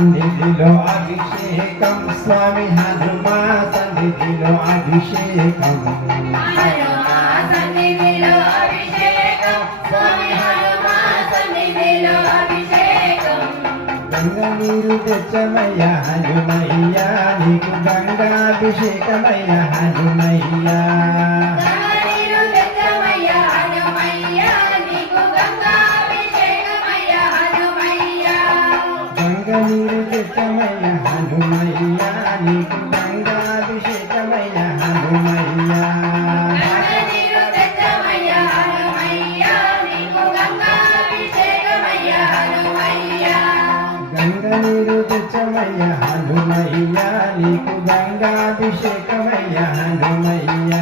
సన్నిధిలో అభిషేకం స్వామి హనుమా సన్నిధిలో అభిషేకం గంగ నీరు తెచ్చమయ్య హనుమయ్య నీకు గంగాభిషేకమయ్య హనుమయ్య గంగ నీరు తెచ్చమయ్య హనుమయ్య నీకు గంగాభిషేకమయ్య హనుమయ్య గంగ నీరు తెచ్చమయ్య హనుమయ్య నీకు గంగాభిషేకమయ్య హనుమయ్య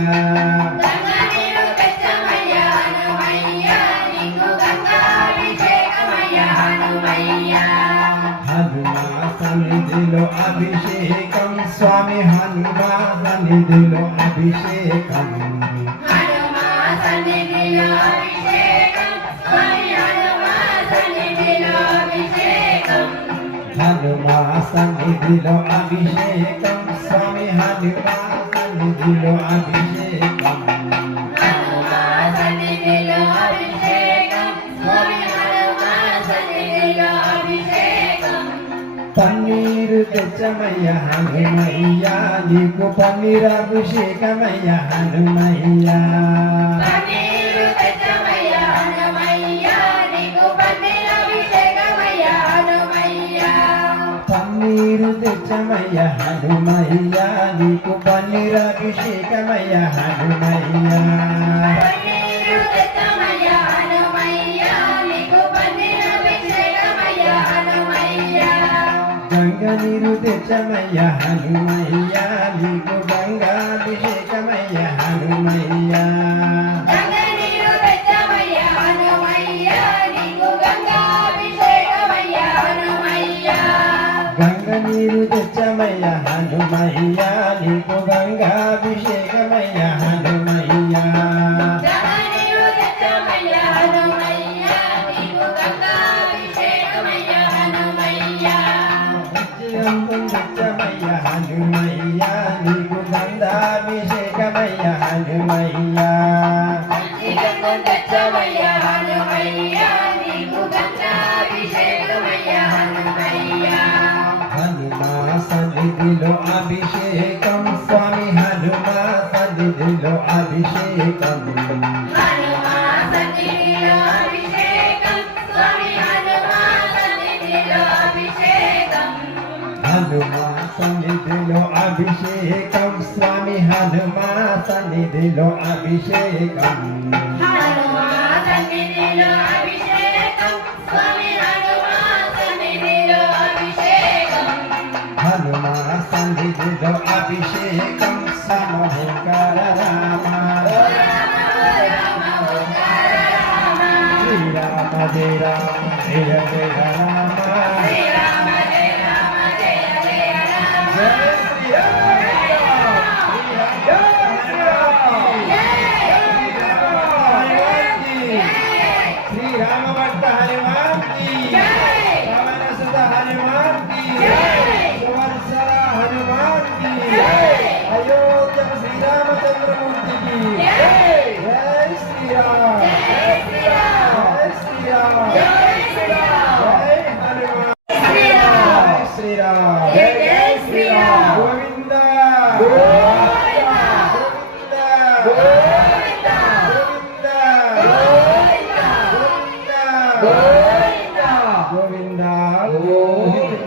హనుమా సన్నిధిలో అభిషేకం స్వామి హనుమా సన్నిధిలో అభిషేకం హనుమా సన్నిధిలో అభిషేకం స్వామి హనుమా సన్నిధిలో అభిషేకం హనుమా సన్నిధిలో అభిషేకం స్వామి హనుమా సన్నిధిలో అభిషేకం హనుమా సన్నిధిలో అభిషేకం స్వామి హనుమా సన్నిధిలో అభిషేకం పన్నీరు తెచ్చమయ్య హనుమయ్య నీకు పన్నీరాభిషేకమయ్య హనుమయ్య పన్నీరు తెచ్చమయ్య హనుమయ్య నీకు పన్నీరాభిషేకమయ్య హనుమయ్య పన్నీరు తెచ్చమయ్య హనుమయ్య నీకు పన్నీరాభిషేకమయ్య హనుమయ్య పన్నీరు తెచ్చమయ్య హనుమయ్య నీకు పన్నీరాభిషేకమయ్య హనుమయ్య గంగ నీరు తెచ్చమయ్య హనుమయ్య నీకు గంగాభిషేకమయ్య హనుమయ్య గంగ నీరు తెచ్చమయ్య హనుమయ్య నీకు గంగాభిషేకమయ్య హనుమయ్య గంగ నీరు తెచ్చమయ్య హనుమయ్య నీకు గంగాభిషేకమయ్య హనుమయ్య గంగ నీరు తెచ్చమయ్య హనుమయ్య నీకు గంగాభిషేకమయ్య హనుమయ్య తెచ్చమయ్య హనుమయ్య నీకు గంధాభిషేకమయ్య హనుమయ్య తెచ్చమయ్య హనుమయ్య నీకు గంధాభిషేకమయ్య హనుమయ్య హనుమా సన్నిధిలో అభిషేకం స్వామి హనుమా సన్నిధిలో అభిషేకం హనుమా సన్నిధిలో అభిషేకం స్వామి హనుమా సన్నిధిలో అభిషేకం హనుమా సన్నిధిలో అభిషేకం స్వామి హనుమా సన్నిధిలో అభిషేకం హనుమా సన్నిధిలో అభిషేకం స్వామి హనుమా సన్నిధిలో అభిషేకం హనుమా సన్నిధిలో అభిషేకం సమోహంకార రామ శ్రీరామ జయ రామ జయ జయ రామ శ్రీరామ జయ రామ జయ జయ రామ జయ శ్రీరామ భట్ట హనుమాన్ की पवन सुत हनुमान की सुवत्सर हनुमान की अयोध्या श्री रामचंद्र मूर्ति की जय श्री राम जय श्री राम जय श्री राम जय श्री राम जय हनुमान श्री राम श्री राम जय जय श्री राम गोविंद गोविंद गोविंद गोविंद गोविंद गोविंद गोविंद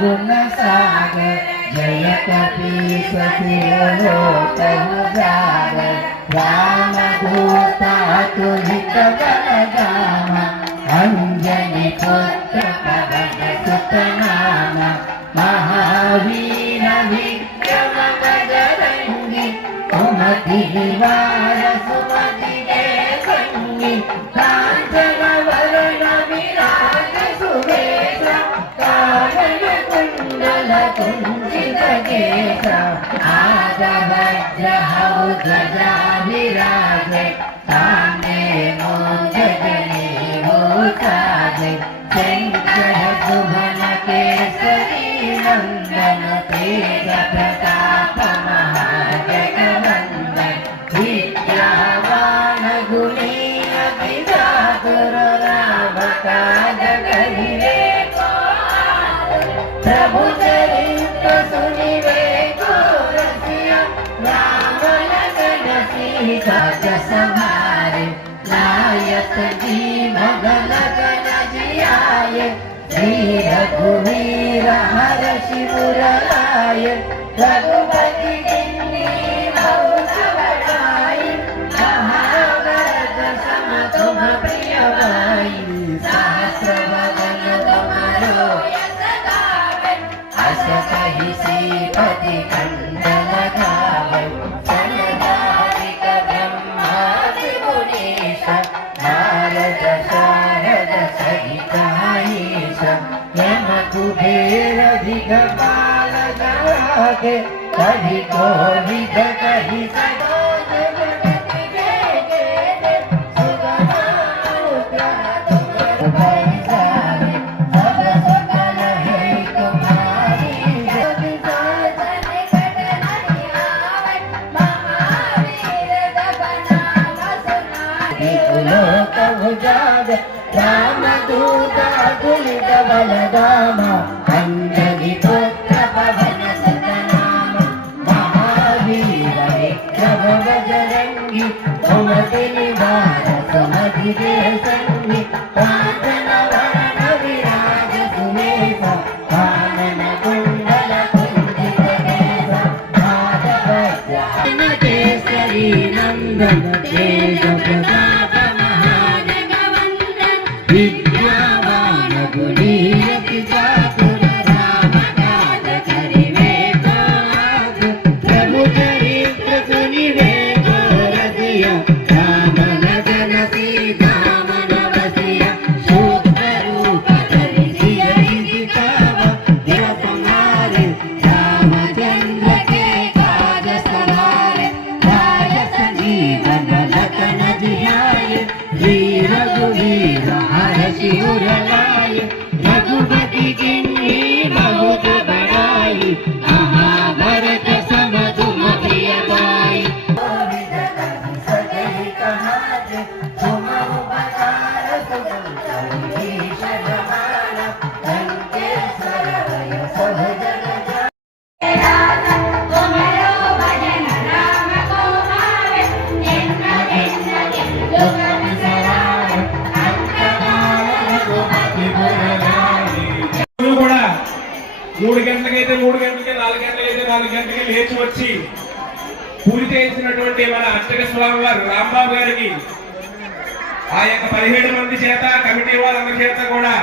गुण सागर जय कपीश तिलोतनु जागर राम दूता तुलित बलधाम अंजनी पुत्र पवन सुत नाम महावीर विक्रम बजरंगी कुमति निवार सुमति के संगी कांचन वरण विराज सुवेश कानन कुंडल कुंचित केश आग वज्र ध्वजा विराजे सामने मोज जनेऊ साजे शंकर सुभन केसरी नंदन तेज प्रताप महाजगवंदन विद्यावान गुणी अति चातुर राम काज करिवे को प्रभु चरित्र सुनिवे को रसिया राम लगन सीता जस मारे लायत जी मगन गन जियाए श्री रघुवीर हर शिवराय रघुपति किन्नी बहुत बड़ाई महाभारत सम तुम प्रिय भाई सहस्र वदन तुम्हारो यश गावे अस कहि श्रीपति कंदन गावे सनदारिक ब्रह्मादि मुनीश नारद शारद सहित ईश यम कुबेर दिगपाल गाके कहि कोविद कहि सनोज जगति वेगे सुगम अनुग्रह तुम पैसारे सब सकल है तुम्हारी जति साधन कट नहीं आवत महावीर जब नाम सुनाए लोक उजाड़ राम दूता तुलित बलधाम अंजनी पुत्र पवन सुत नाम महावीर विक्रम बजरंगी कुमति निवार सुमति के संगी कांचन वरण विराज सुवेश कानन कुंडल कुंचित केश हाथ वज्र केसरी नंदन तेज प्रताप महाजगवंदन विद्यावान गुणी अति चातुर राम काज करिवे को आतुर प्रभु चरित्र सुनिवे को रसिया राम लगन सीता मन बसिया सूक्ष्म रूप धरि सियहि दिखावा देव संहारे रामचंद्र के काज सवारे राजस जीवन लखन जियाए श्री रघुवीर हर शिवर लाए रघुपति किन्नी बहुत बड़ाई महाभारत सम तुम प्रिय भाई गोविंद कहि सजहि कहाते तुम उपकार सुगम ईश जमाना लंकेश्वर भय सब जग तुम्हारो भजन राम को भावे निम्न निम्न लोकन सरावे अंतकाल रघुपति पुरलाए నువ్వు కూడా 3 గంటలకైతే 3 గంటలకి 4 గంటలకైతే 4 గంటలకి లేచి వచ్చి పూజ చేసినటువంటి మన అర్చక స్వామి వారు రాంబాబు గారికి ఆ యొక్క 17 మంది చేత కమిటీ వాళ్ళందరి చేత కూడా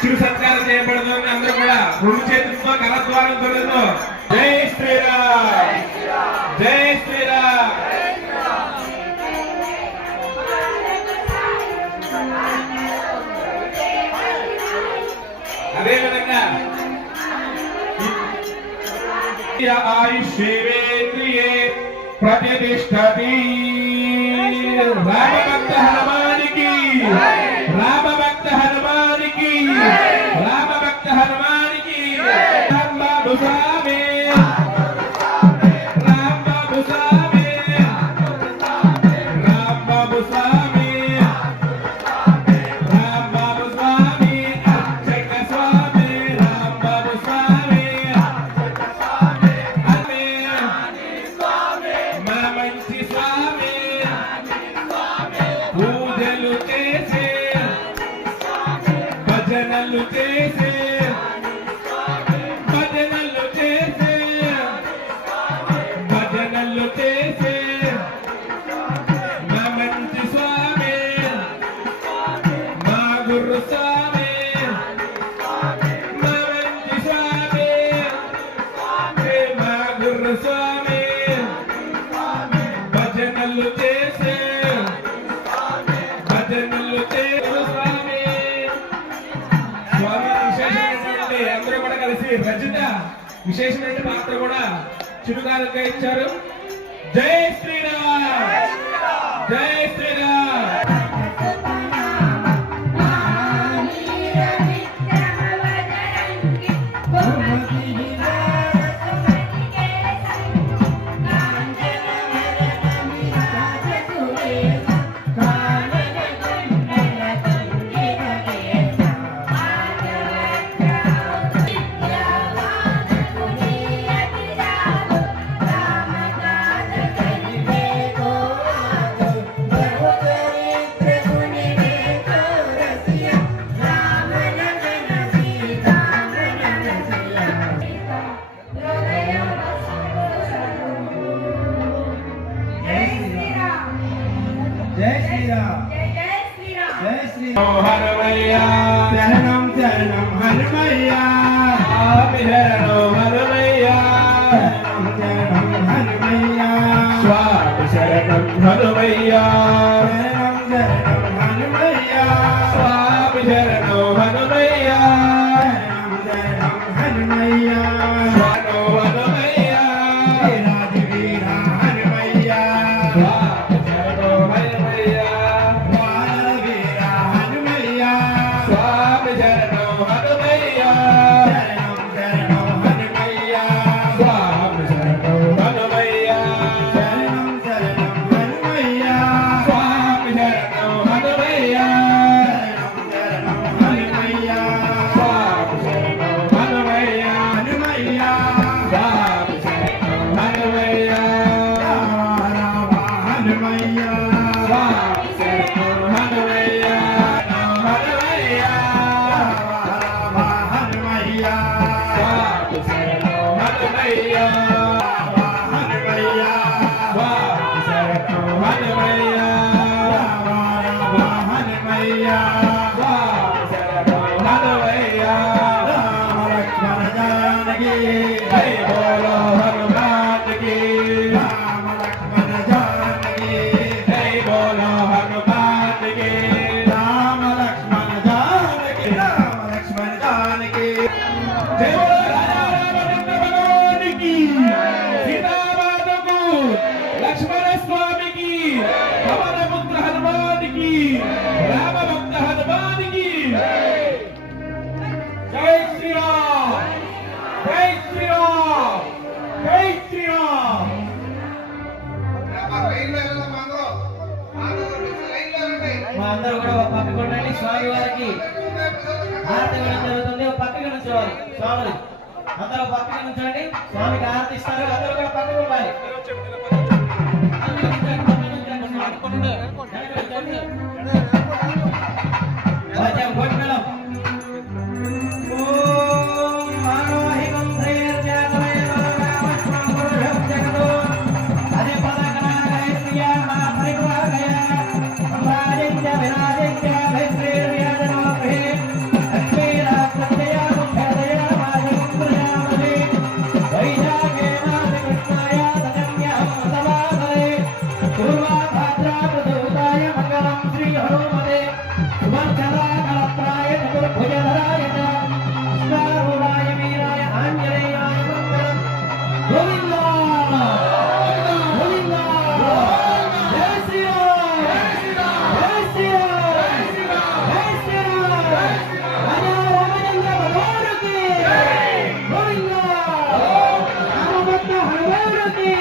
శివ సత్కారం చేయబడుతుంది. అందరూ కూడా 2 చేతులతో కరద్వారంతో జై శ్రీరామ్ జై శ్రీరామ్. అదేవిధంగా ఆయుష్యేంద్రియే ప్రతిష్టతి రామభక్త హనుమానికి రామభక్త హనుమానికి రామభక్త హనుమానికి రాంబాబు స్వామి రాంబాబు స్వామి రాంబాబు స్వామి రాంబాబు స్వామి అర్చక స్వామి రాంబాబు స్వామి మా మంచి స్వామి పూజలు చేసే భజనలు చేసే ఇచ్చారు. జై శ్రీరామ్, జై శ్రీరామ్. జై శ్రీరామ్, జై శ్రీరామ్. హనుమయ్య శరణం శరణం హనుమయ్య, స్వామి శరణం హనుమయ్య, శరణం హనుమయ్య, స్వామి శరణం హనుమయ్య, శరణం శరణం హనుమయ్య, స్వామి శరణం హనుమయ్య, శరణం హనుమయ్య, శరణం హనుమయ్య, వీరాది వీర హనుమయ్య, స్వామి శరణం హనుమయ్య, వానర వీర హనుమయ్య, స్వామి శరణం హనుమయ్య, శరణం శరణం హనుమయ్య, స్వామి శరణం హనుమయ్య, శరణం శరణం హనుమయ్య, స్వామి శరణం హనుమయ్య, శరణం హనుమయ్య, స్వామి శరణం హనుమయ్య, హనుమయ్య, స్వామి శరణం హనుమయ్య, రామ రామ హనుమయ్య, స్వామి శరణం హనుమయ్య, హనుమయ్య, రామ హనుమయ్య, స్వామి శరణం హనుమయ్య, హనుమయ్య, స్వామి శరణం హనుమయ్య, రామ హనుమయ్య, స్వామి శరణం హనుమయ్య. రామ లక్ష్మణ జానకి, జై బోలో హనుమాన్ కీ, రామ లక్ష్మణ జానకి, జై బోలో హనుమాన్ కీ. రామ లక్ష్మణ జానకి, రామ లక్ష్మణ జానకి. జై బోలో రాజా రామచంద్ర భగవానికి, సీతామాతకు, లక్ష్మణ స్వామికి, పవనపుత్ర హనుమానికి, రామభక్త హనుమానికి. జై శ్రీరామ్, జై శ్రీరామ్, జై శ్రీరామ్. మా అందరూ కూడా ఒక పక్క కొట్టండి. స్వామి వారికి హారతి ఇవ్వడం జరుగుతుంది. ఒక పక్కగా నుంచోవాలి స్వాములు. అందరూ ఒక పక్కగా నుంచోండి. స్వామికి హారతి ఇస్తారు. అందరూ కూడా పక్క కొట్టాలి. వాద్యం కొట్టి మేళం. ఓం మానోహికం శ్రీర్జాతమే పరమాత్మం పురుషం జగదో అదే పదకనాగయ శ్రీయామ పరిగ్రహయ రాజేంద్ర విరాజేంద్ర శ్రీర్వ్యాజనోభే లక్ష్మీరాజయ ముఖ్యదయ మాజం ప్రజామదే వైశాఖే నాద కృష్ణాయ తజన్యహం సమాధరే పూర్వా భాద్రా ప్రదూతాయ మంగళం శ్రీ హనుమతే సువర్చలాకలత్రాయ చతుర్భుజధరాయ చ కృష్ణారూఢాయ వీరాయ ఆంజనేయాయ మంగళం. గోవింద గోవింద జై శ్రీరామ్, జై శ్రీరామ్, జై శ్రీరామ్. రాజా రామచంద్ర భగవానుకి గోవింద, రామభక్త హనుమానుకి.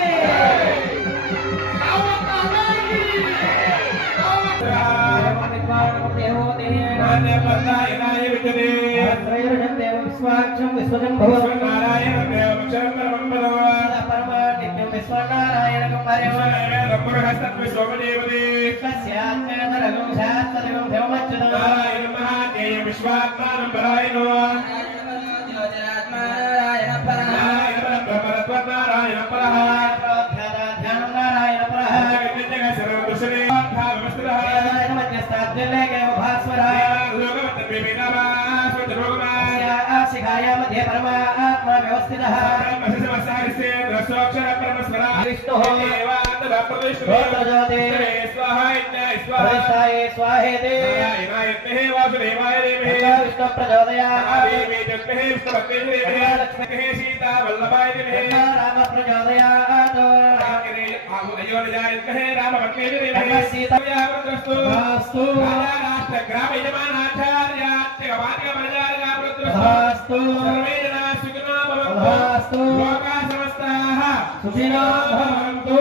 నారాయణాయ విద్యతే, శ్రేయర్షం విశ్వాక్షం విశ్వజంభవ నారాయణ దేవక్షరం పరమం పదవ, పరమానిత్యం విశ్వనారాయణకం పరమ రఘురహస్తత్వ శోభదేవతే, కస్యాత్మేతరగం శాస్త్రగం దేవమచ్యుతం నారాయణ మహాదేయ విశ్వాత్మానం పరాయణో, నారాయణ పరమ నారాయణ పరబ్రహ్మతత్వ నారాయణ పరః, ధ్యానం నారాయణ పరః జగజ్జగ సర్వదృశనే భావమస్తరః, నారాయణ మధ్యస్థాద్రిలేకే భాస్వర లోకవత్త వివిధమా స్వతరోగమా, శిఖాయ మధ్య పరమాత్మ వ్యవస్థితః బ్రహ్మస్య సమస్తారిస్తే రసోక్షర పరమస్వరా, విష్ణుః దేవాంత గోత్రజ్యోతి ప్రతిష్టాయే స్వాహేతి విష్ణు ప్రచోదయాత్ రామ ప్రచోదయాత్ అస్తు గ్రామ యజమానాచార్య అస్తు అస్తు సుఖినో భవంతు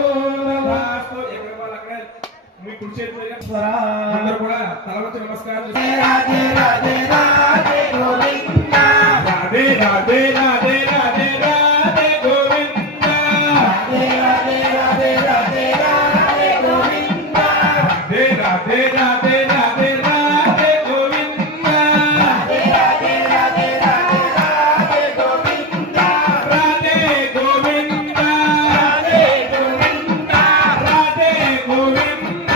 మీ కుడి చేతి స్వరా అందరూ కూడా తల వంచి నమస్కారం రాధే రాధే రాధే గోవింద రాధే రాధే రాధే రాధే రాధే గోవింద రాధే రాధే రాధే రాధే రాధే గోవింద రాధే రాధే రాధే రాధే రాధే గోవింద రాధే రాధే రాధే రాధే రాధే గోవింద రాధే గోవింద రాధే గోవింద రాధే గోవింద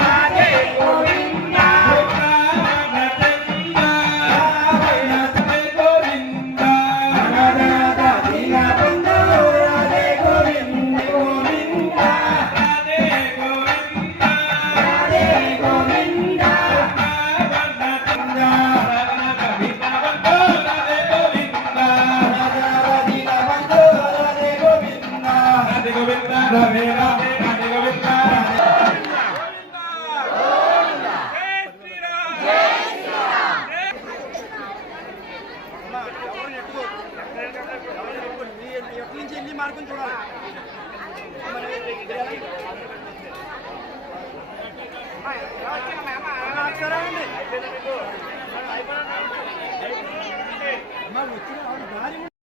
రాధే గోవింద అమ్మా వచ్చిన దారి